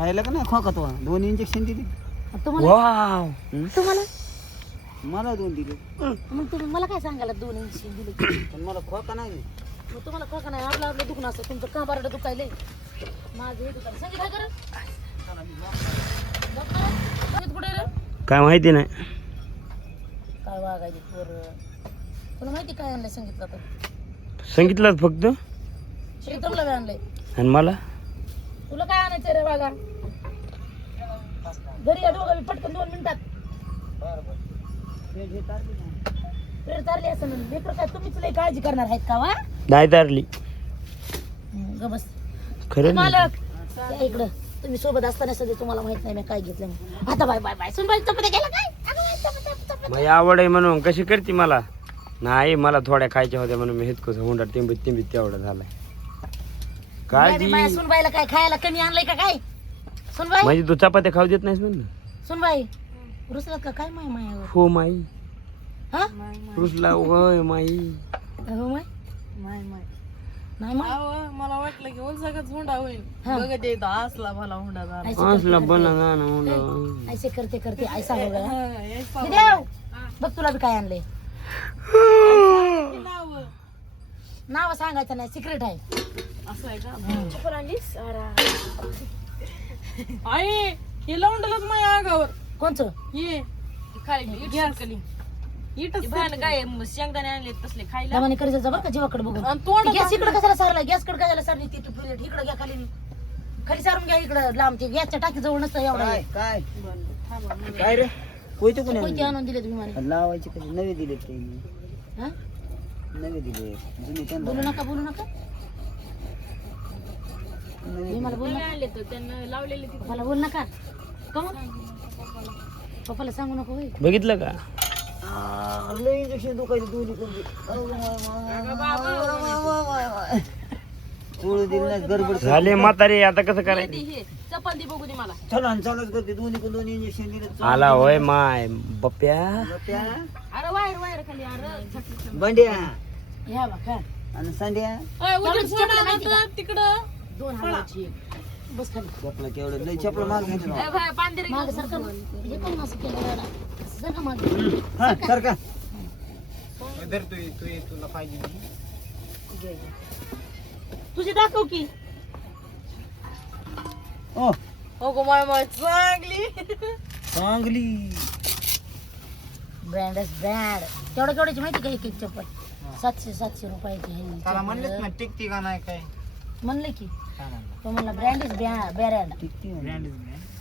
राहिलं का नाही खोका तो 2 इंजेक्शन दिली तुम्हाला वाव तुम्हाला मला 2 दिले मग तुम्ही मला काय सांगायला 2 इंजेक्शन दिले पण मला खोका नाही मग तुम्हाला खोका नाही आपलं आपलं दुखणं असतं तुमचं का बारडं दुखायले माझं हे दुकान संगीत आहे संगीत कुठे रे काय माहिती नाही काय वागायचे पोर तुला माहिती काय आणलंय संगीतला तर सांगितलंच फक्त श्रीतमला बी आणलंय आणि मला तुला काय आणायचं रे बागा घरी या दोघं बी पटकन 2 मिनिटात पेर चालली असं म्हणून लेकर काय तुम्हीच लई काळजी करणार आहेत का वा नाही तारली ग बस खरं नाही. मालक या इकडं तुम्ही सोबत असताना सध्या तुम्हाला माहित नाही मी काय घेतलं म्हणून. आता बाय बाय बाय सुन बाय चपात्या गेला काय अगं बाई, चपात्या. माझी आवड आहे म्हणून कशी करते मला नाही मला थोड्या खायच्या होत्या म्हणून मी हेतकच हुंडा टिंबीत टिंबीत तेवढा झालाय काळजी माझ्या सुनबाईला काय खायला कमी आणलंय का काय सुनबाई म्हणजे तू चपात्या खाऊ देत नाहीस म्हणून सुनबाई रुसलात का काय माय मायावर हो माई हा रुसला होय माई हो माय नाही माय मला वाटलं की ओलसाकाच हुंडा होईल हा. बघत येतो असला मला हुंडा झाला असला बना ना हुंडा ऐसे करते आई सांगू का हा, यायचं देव बघ तुला बी काय आणलंय नाव. नाव सांगायचं नाही सिक्रेट आहे असं आहे का आई हे लावून माझ्या अंगावर कोणचं ये काय शेंगदाणे आणले तसले खायला दमाने करायचं बरं का जीवाकडे बघून आणि तोंडात गॅस इकडे कशाला सारला गॅस कडे कशाला सारली ती प्लेट इकडे घ्या खाली खाली सारून घ्या इकडे लांब ते गॅसच्या टाकी जवळ नसतं एवढा काय काय काय रे कोयते कोणी कोणती आणून दिले तुम्ही मला लावायचे कधी नवे दिले ते हा नवे दिले जुने त्यांना बोलू नका नवे मी मला बोल नका आणले तर त्यांना लावलेले पप्पाला बोल नका का मग? पप्पाला सांगू नको होय बघितलं का लय इंजेक्शन दुखायचे दोन्ही कोणते सोडू दिलं नाही गडबड झाले म्हातारे आता कसं करायचं हे चपाती बघू दे मला चालत करते दोन्ही इंजेक्शन दिले आला होय माय बप्प्या अरे वायर खाली अरे बंड्या या बा का आणि संड्या तिकडं 2 हजाराची बस खाली चपला केवढं लय चपला माग घेतलं पांढरे माग सरकार हे पण असं केलं दादा सर का मागे हा सारखा तुझी दाखव की ओ हो माय माय चांगली चांगली ब्रँड केवढ्याची माहिती का एक चप्पल 700 रुपयाची आहे त्याला म्हणलेच ना टिकती का नाही काय म्हणले की तो म्हणला ब्रँड इज ब्रँड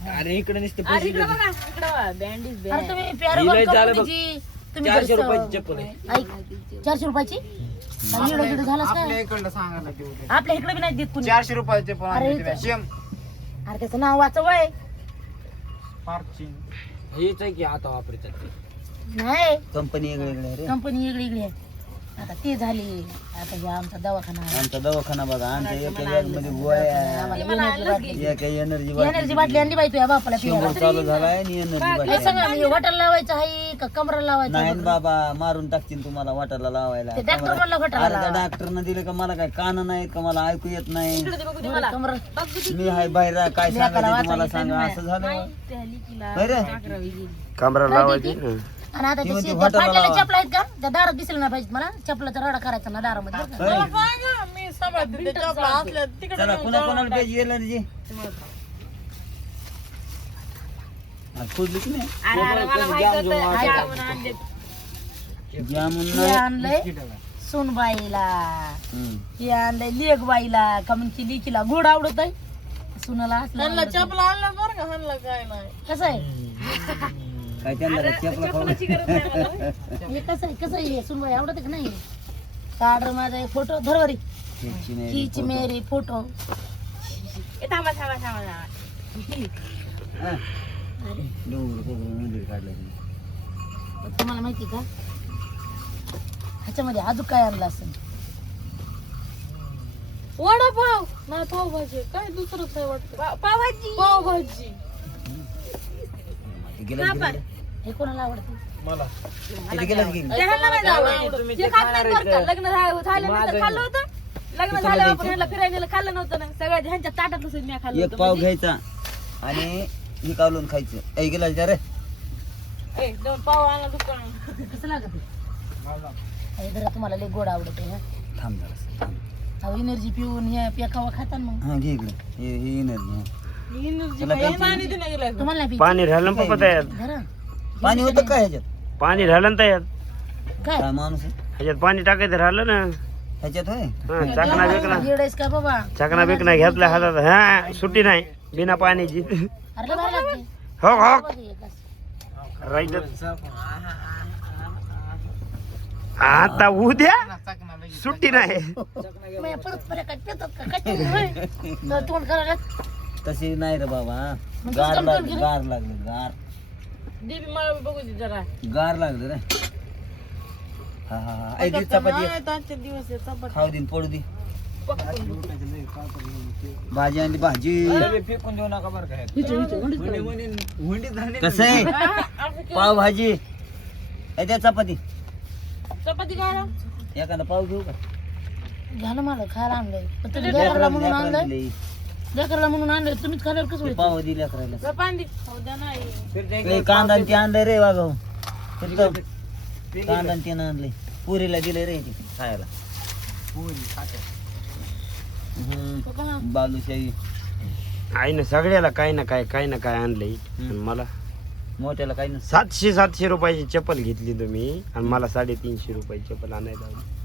अरे इकडे नुसते अरे इकडे बघा इकडे बँड इज अरे तुम्ही पॅरागॉन कंपनीची तुम्ही 400 रुपयाची चप्पल आहे ऐक 400 रुपयाची एवढं गिडं झालंच काय आपल्या इकडे बी नाही देत कुणी 400 रुपयाचे पण अरे आणले ते शेम अरे त्याचं नाव वाचव आहे हेच आहे की आता वापरतात नाही कंपनी वेगळे रे कंपनी वेगळी आहे आता ते झाली आता हे आमचा दवाखाना आहे. आमचा दवाखाना बघा आमच्या एका मध्ये गोळ्या आम्हाला एका एनर्जी एनर्जी बाटली आणली बाई तुझ्या बापाला पियाला शंभर चालू झालाय आणि एनर्जी हे बाटली सगळं मी हॉटेल लावायचं आहे का कमरा लावायचं नाही आहे? बाबा मारून टाकतील तुम्हाला वाटायला लावायला ते डॉक्टर म्हणलं हॉटेल अरे त्या डॉक्टरनं दिलं का मला काय कान नाहीत का मला ऐकू येत नाही कमरा मी हाय बाहेर काय सांगायचं तुम्हाला सांगा असं झालं बरं कमरा लावायची आणि आता ती ते म्हणते त्या हॉटेलला फाटलेल्या लावा. चपला आहेत का त्या दारात दिसलं नाही पाहिजे मला चपलाचा रडा करायचा ना दारामध्ये बरं का? होय. सांगा मी सांभाळते ते चपला असल्या तिकडे चला कुणा कोणाला पाहिजे एनर्जी खोदली की नाही जामून हे नाही आणलंय सुनबाईला हम्म. हे आणलंय लेखबाईला का म्हणजे लेकीला गोड आवडत आहे सुनाला असलं ह्यांना आवडत आहे. चपला आणल्या बरं का ह्यांना काय नाही कसं आहे काय त्यांना काय चपला खाऊ हे कसं आहे हे सुनबाई आवडत का नाही काढ रे माझा एक फोटो धरवरी खिची नाही खीच मेरी फोटो थांबा हा. डोंगर कोकरू मंदिर काढलं तुम्ही. तुम्हाला माहिती का ह्याच्यामध्ये अजून काय आणलं असेल वडापाव नाही पावभाजी काय दुसरंच आहे वाटतं पावभाजी पावभाजी ते गेलं की गेलं. हे कोणाला आवडते तिथे गेलं की गेलं. लग्न झाल्यानंतर खाल्लं होतं लग्न झाल्यावर आपण ह्याला फिरायला नेलं, खाल्लं नव्हतं ना सगळ्या ह्यांच्या ताटातलं मी खाल्लं एक पाव घ्यायचा आणि ही कालून खायचं ऐ गेला रे ए, दोन पाव आणा दुकान. कसं लागत हे जरा तुम्हाला लय गोड आवडते हा थांब जरा थांब. अहो एनर्जी पिऊन हे पिकावा खाता ना मग हा घे इकडे ही एनर्जी एनर्जी तुला काय काय पाणी दे नाही गेलं. तुम्हाला नाही पाणी राहिलं ना पप्पा तयार धरा पाणी होतं काय ह्याच्यात पाणी राहिलं ना तयार काय काय माणूस आहे? ह्याच्यात पाणी टाकायचं राहिलं ना ह्याच्यात होय हा चाकणा बिकणा येडायस का बाबा चाकणा बिकणा घेतला हातात हा सुट्टी नाही बिना पाण्याची अरे लय भारी लागते हो हो बघ हे कसं. राईट आता उद्या सुट्टी नाही मग परत परत काय पितात का काय होय? तोंड करायला तशी नाही रे बाबा मग गार कसं लागले करतो गार लागले गार दे बी मला बघू दे जरा. गार लागले रे हा हा हा ऐक ही चपाती आहे. आजचे दिवस आहे, चपाती. खाऊ दिन पडू दे भाजी आणली भाजी फेकून देऊ नका बरं काय कसं आहे पाव भाजी त्या चपाती चपाती खायला एखादा पाव घेऊ का घ्या ना मला खायला आणलंय पण तुम्ही लेकराला म्हणून आणलंय दिले. लेकराला म्हणून आणलंय तुम्हीच खाल्यावर कसं ते होईल पाव दिल्या करायला जरा पाणी दे. खाऊ द्या नाही. ते कांदा आणि ते आणलंय रे वागाव कांदा आणि ते आणलंय पुरीला दिलंय रे ते खायला बालुशाही आईनं सगळ्याला काही ना काय आणलंय आणि मला मोठ्याला काही नसतं 700 रुपयाची चप्पल घेतली तुम्ही आणि मला 350 रुपयाची चप्पल आणायला लावली.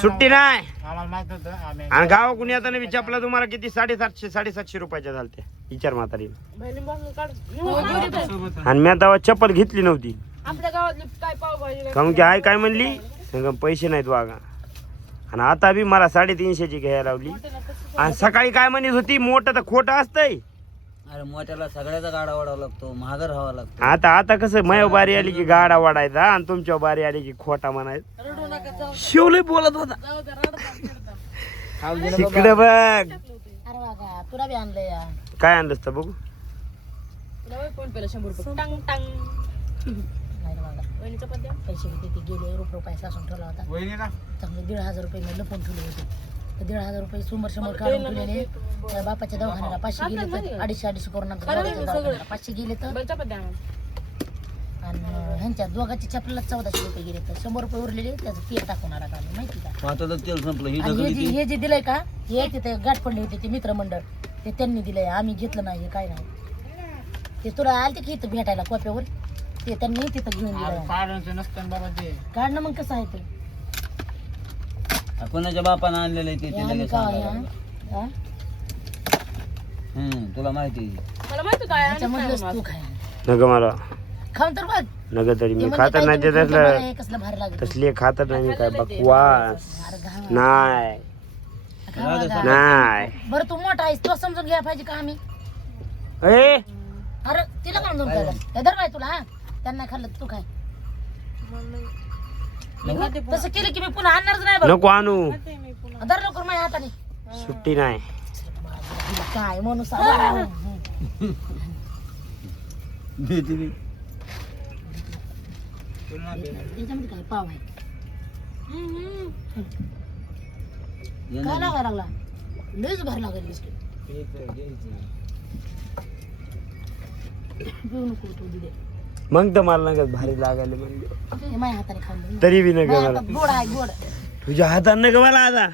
सुट्टी नाही आम्हाला माहित होतं आम्ही आणि गावाकडून येताना मी चपला तुम्हाला किती 750 रुपयाच्या झालत्या विचार म्हातारी बहिणीपासून काढ. हो, जोडी पाहिजे. आणि मी तेव्हा चप्पल घेतली नव्हती आपल्या गावातली काय पावभाजी कारण की आई काय म्हणली सांग पैसे नाहीत वागा आणि आता बी मला 350ची घ्यायला लावली आणि सकाळी काय म्हणत होती मोठं तर खोटं असतंय अरे मोठ्याला सगळ्याचा गाडा वाढावा लागतो महागर राहावा लागतो आता कसं मय बारी आली की गाडा वाढायचा आणि तुमच्या बारी आली की खोटा म्हणायचा रडू नका जाऊ शिवलय बोलत होता जाऊ द्या रडता. तिकडे बघ अरे वागा तुला बी आणलंय या काय आणलंस तर बघू तुला होय फोन पेला 100 रुपये टांग टांग. नाही रे वागा बहिणी चपात्या. पैसे किती गेले रुपये सासून ठेवला होता वहिनीला चांगले 1,500 रुपये मी लपून ठेवले होते तर 1,500 रुपये समोर काढून ठेवलेले त्या बापाच्या दवाखान्याला 500 गेले तर 250 करून नंतर दवाखान्याला 500 गेले तर बरं, चपात्या आणा. आणि ह्यांच्या दोघांच्या चपलाला 1400 रुपये गेले तर 100 रुपये उरलेले त्याचं तेल टाकून आला का माहिती का आता तर तेल संपलं ही आणि ढकली हे जे दिलंय का हे तिथे गाठ पडली होती ते मित्रमंडळ ते त्यांनी दिलंय आम्ही घेतलं नाही हे काय नाही ते तुला आलते की इथं भेटायला कोप्यावर ते त्यांनी तिथं घेऊन दिलं काढायचं नसतं बाबा ते काढणं मग कसं आहे ते कोणाच्या बापानं आणलेलं आहे ते हे ते आम्ही लगेच का सांगायला हा? लागलं. हा? तुला माहिती आहे. मला माहिती काय आणि त्याच्यामधलंच काय तू मला. खाय नग मला खाऊन तर बघ नग तरी ते मी म्हणजे खात काय नाही ते तुम्ही तुमच्या तसलं मला हे कसलं भारी लागत तसले खात नाही मी काय बकवास अरे घाम. नाही खा वागा. नाही बरं तू मोठा आहेस तुला समजून घ्यायला पाहिजे का आम्ही ए अरे तिला काय दोन खायला हे धर बाय तुला हा त्यांना खाल्लं तू खाय तसं केलं की मी पुन्हा आणणारच नाही बघ नको आणू धर लवकर माझ्या हाताने सुट्टी नाही काय म्हणून सांग देते मी. याच्यामध्ये काय पाव आहे ये काय ना. लागायला लागला लयच भारी लागेल बिस्किट पिऊ नको तू दिदे मग तर मला नका भारी लागायला म्हणजे हे माझ्या हाताने खाऊन दे. तरी बी नका माझ्या मला हातात गोड आहे गोड तुझ्या हातात नका मला आता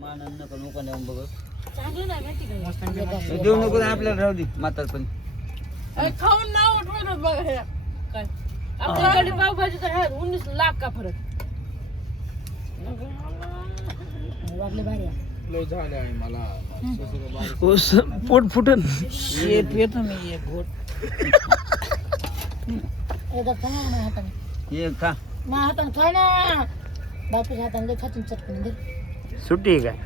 मानन नको नको देऊन बघ चांगलं नाही माहिती काय. देऊ नको आपल्याला राहू दे म्हातारपणी अरे खाऊन नाव उठवलं बघ हे. काय आपल्याकडे पावभाजी तर आहे 19 लाख का फरक. वागले भारी आहे लय झाले आहे मला पोट फुटन एकदा खा ना माझ्या हाताने ये खा माझ्या हाताने खाय ना बापूच्या हाताने लय खातून चटकन धर सुट्टी आहे काय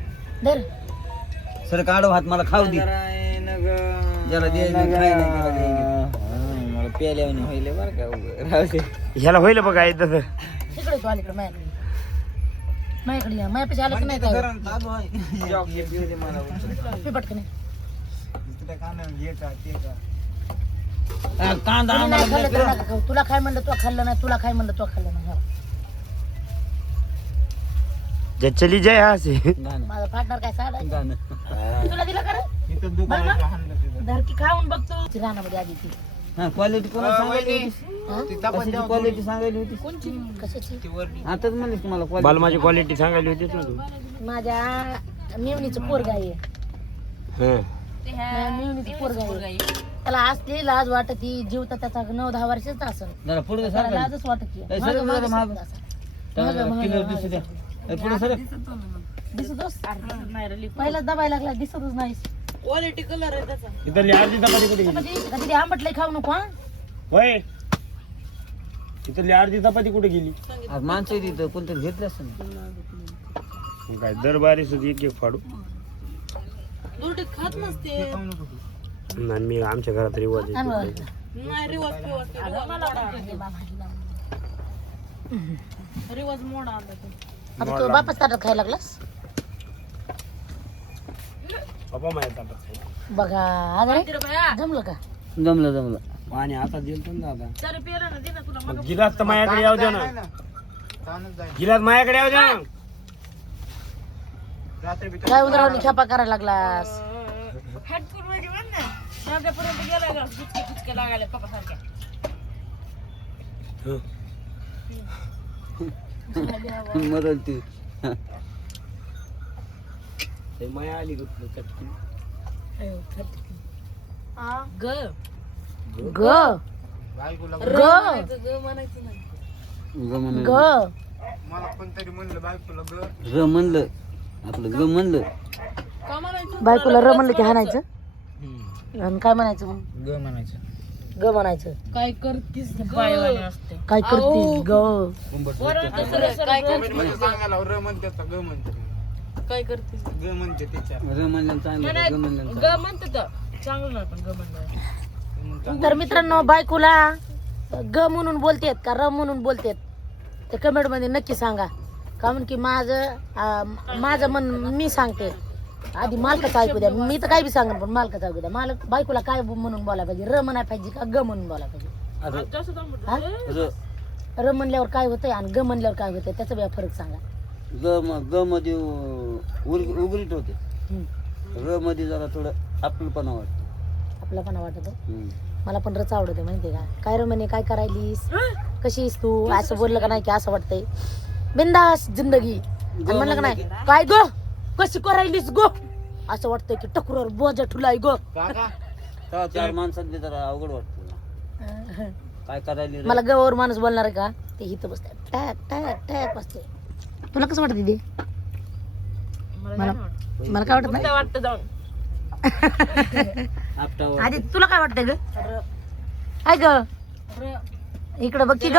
धर सर काढू हात मला खाऊ दे ज्याला दे खाय नाही त्याला दे. मला प्यायला होईल बरं का राहू दे ह्याला होईल बघा एकदा तर तिकडे तू आलीकडे माझ्याकडे या माझ्यापाशी आलं की नाही काय पिपटकन कांदा नाही आम्हाला खाल्लं दे. तर नका खाऊ. तुला काय म्हणलं तू खाल्लं नाही तुला काय म्हणलं तू खाल्लं नाही हो. जे चली जाय हा से गाणं माझा पार्टनर काय साधा आहे? गाणं तुला दिलं का रे इथं दुकानात हाणलं तिथं. धरकी खाऊन बघतो रानामध्ये आधी ती हा क्वालिटी कोणा सांगायली वहिनी, होती ती चपाती द्या क्वालिटी सांगायली होती कशाची ती वरली. आताच म्हणले तुम्हाला बाल क्वालिटी माझी क्वालिटी सांगायली होती ना तू माझ्या मेवणीचं पोरग आहे हं. माझ्या मेवणीचं पोरग आहे त्याला असते लाज वाटत जीव तर त्याचा 9-10 वर्षाचा असेल जरा पुढे त्याला सारखं लाजच वाटत ए, सरक जरा मागं. किलो दिसू द्या ए, पुढे सरक दिसतोस पहिलाच दबायला लागला दिसतच नाही क्वालिटी कलर आहे त्याचा. इथली अर्धी चपाती कुठे गेली कधी आंबट लय खाऊ नको हा होय इथली अर्धी चपाती कुठे गेली आज माणसं आहे तिथं कोणतरी घेतलं असेल मग काय दरबारी सुद्धा एक फाडू दुर्टी खात नसते. आणि मी आमच्या घरात रिवाज आहे. नाही रिवाज पिवाज ते रिवाज मोडा आला तो. आता तू बापाच ताटात खायला लागलास पप्पा माहित आता बघा अरे जमलं का जमलं जमलं पाणी आता दिलं ना दादा तरी पेरा ना दे ना तुला. मग गिलास तर माझ्याकडे यावं द्या ना ताणच जाईल. गिलास माझ्याकडे यावं द्या ना रात्री बी काय उदरावणी खेपा करायला लागलास हेडफोन मध्ये म्हण ना. माझ्यापर्यंत गेला का गुचके गुचके लागायला पप्पा सारख्या. मरल ती ते माया आली गुतलं चटकी ग ग बायकोला ग म्हणायचं नाही. ग मला कोणतरी म्हणलं बायकोला ग र म्हणलं आपलं ग म्हणलं का म्हणायचं? बायकोला र म्हणलं की हाणायचं आणि काय म्हणायचं मग ग म्हणायचं. ग म्हणायचं काय करतीस बायवाने असते. काय करतीस ग काय करतीस? म्हणजे सांगायला र म्हणते तर ग म्हणते. काय करतीस? ग म्हणते तिच्या. र म्हणलं चांगलं ग म्हणलं ग म्हणते तर चांगलं नाही पण ग म्हणलं. तर मित्रांनो बायकोला ग म्हणून बोलतेत का र म्हणून बोलतेत ते कमेंट मध्ये नक्की सांगा कारण की माझं मन मी सांगते आधी मालकाचं ऐकू द्या मी तर काय बी सांगेन पण मालकाचं ऐकू द्या मालक बायकोला काय म्हणून बोलायला पाहिजे र म्हणायला पाहिजे का ग म्हणून बोलायला पाहिजे जास्त थांबत हा? र र म्हणल्यावर काय होतंय आणि ग म्हणल्यावर काय होतंय त्याचा बी फरक सांगा ग मध्ये उघडीत होते हम्म. र मध्ये जरा थोडं आपलंपणा वाटतं आपल्यापणा वाटत मला पण रच आवडते माहितीये का काय र म्हणे काय करायलीस कशीस तू असं बोललं का नाही की असं वाटतंय बिंदास जिंदगी आणि म्हणलं का नाही काय गो कशी करायलीस गो असं वाटतंय की टकुरावर बोजा ठुलाय गो काका तेव्हा चार माणसात बी जरा अवघड वाटतं काय करायला रे? मला गवर माणूस बोलणार आहे का ते इथं बसते टॅक टॅक टॅक बसते तुला कसं वाटत दीदी मला मला काय वाटत नाही वाटतं जाऊन आपटावर आधी तुला काय वाटतंय ग काय ग इकडं बघ की ग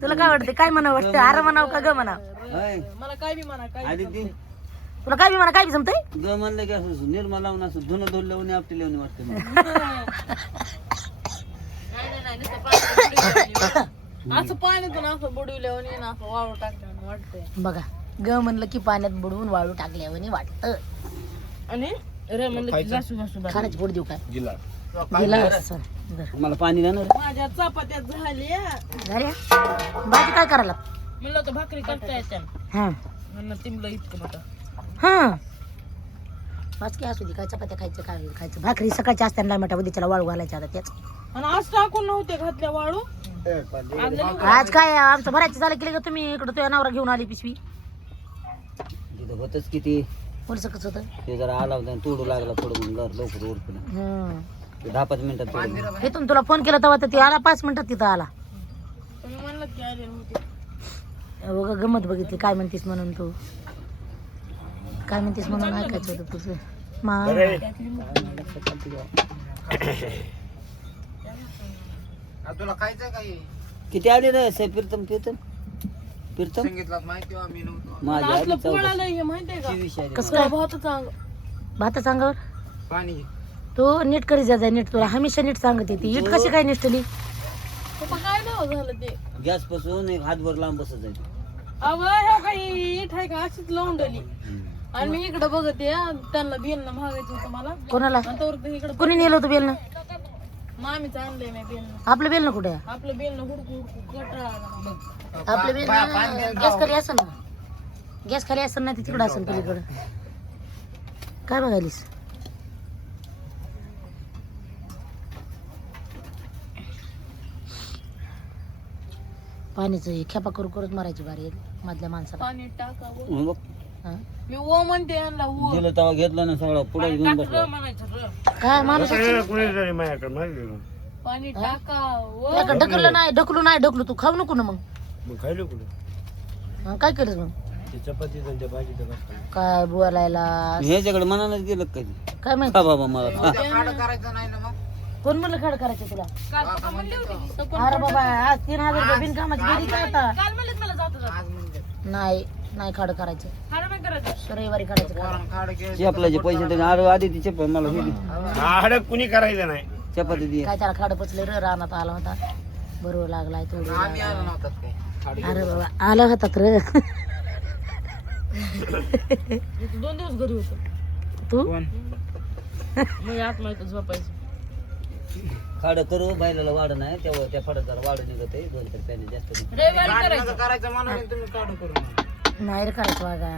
तुला काय वाटतंय काय म्हणावं वाटतं आर म्हणावं का ग म्हणावं हाय. मला काय बी म्हणा काय आधी ती तुला काय बी म्हणा काय बी जमतंय ग म्हणलं की असं निर्मा लावून असं धुणं धुरल्यावर आपटी लावून वाटतं मला. असं पाण्यातून असं बुडविल्यावर आणि असं वाळू टाकल्यावर वाटतंय. बघा ग म्हणलं की पाण्यात बुडवून वाळू टाकल्यावर वाटतं आणि रे म्हणलं की घासू घासू बा. खाण्याची पोट देऊ काय गिलास गिलास बरं. मला पाणी द्या ना रे. माझ्या चपात्या झाल्या झाल्या भाजी काय करायला म्हणलं तर भाकरी करता येत्या हा म्हणलं तिमलं इतकं मोठं. हा वाच की असू दे काय चपात्या खायचं काय खायचं भाकरी सकाळच्या असत्या लांबटा उद्याच्याला वाळू घालायच्या आता त्याच आणि आज टाकून नव्हते घातल्या वाळू. आज काय आमचं भरायचं झालं की तुम्ही इकडं तुझ्या नवरा घेऊन आली पिशवी तिथं होतच किती बोलचं कसं होतं ते जरा आला होता आणि तोडू लागला थोडं म्हणून लवकर उरकून ते 10-5 मिनिटात तोडून. इथून तुला फोन केला तेव्हा तर ते आला 5 मिनिटात तिथं आला तुम्ही म्हणलं की आले नव्हते. बघ गमत बघितली काय म्हणतीस म्हणून तू काय म्हणतीस म्हणून ऐकायचं होतं तुझं मा तुला खायचं काही किती आले रे साहेब फिरतम सांगितलं माहिती आहे मी नव्हतो. माझी आली असलं फळ आलंय हे माहितीये का? 24 आली. कसं काय भात चांग भाता अंगावर पाणी तो नीट करी जा नीट तुला हमेशा नीट सांगत येते ईट कशी काय निष्ठली पप्पा काय नाव झालं ते गॅस पासून एक हातभर लांब बसत जायचं. अव ह्या काही इट आहे का अशीच लावून दिली आणि मी इकडे बघते त्यांना बेलनं मागायचं होतं मला कोणाला आणि तोवर ते इकडे कोणी नेलं होतं बेलनं मामीचं आणलंय मी बेलनं. आपलं बेलनं कुठे आहे? आपलं बेलनं हुडकू कटरा बघ. आपलं बेलनं गॅस खाली असेल ना गॅस खाली असेल ना ते तिकडं असेल पलीकडं काय बघायलीस पाणीच खेपा करू करत मारायची बारी आहे मधल्या माणसाला पाणी टाकावं मग बघ, हा? मी ओ म्हणते यांना ओ दिलं तेव्हा घेतलं ना सगळं पुढे घेऊन बसला म्हणायचं र. काय माणूस कुणी तरी माझ्याकडे माहिती का? पाणी टाकावं त्याकडे ढकललं नाही ढकलू तू खाऊ नको ना मग मग खायलो कुठं हा, काय केलंस मग ते चपाती त्यांच्या भाजीचं कसं काय बोलायला ह्याच्याकडे मनानच गेलं का कधी काय माहिती खा बाबा मला खा. करायचं नाही ना मग कोण म्हणलं खड करायचं तुला काल पप्पा म्हणले होते की सपन अरे बाबा आज 3,000 रुपये बिनकामाची गेली काय आता काल म्हणलेत मला जातो नाही नाही खड करायचं खाणं नाही करायचं रविवारी काढायचं खाड. खाड घे चपलाचे पैसे तरी आधी ती चप्पल मला दिली हडक कुणी करायचं नाही चपाती दे काय त्याला खाड पचले र रानात आला होता बरोबर लागलाय थोडी आम्ही आलो नव्हतात काय खाड अरे बाबा आला होता र 2 दिवस घरी होतो तू मग आत माहिती झोपायचं खाड करू बैलाला वाढ नाही तेव्हा त्या फडात जरा वाढ निघत आहे 2-4 पॅने जास्त निघत. रविवारी करायचं करायचं म्हणून तुम्ही काढू करू नका. नाही रे करायचं वागा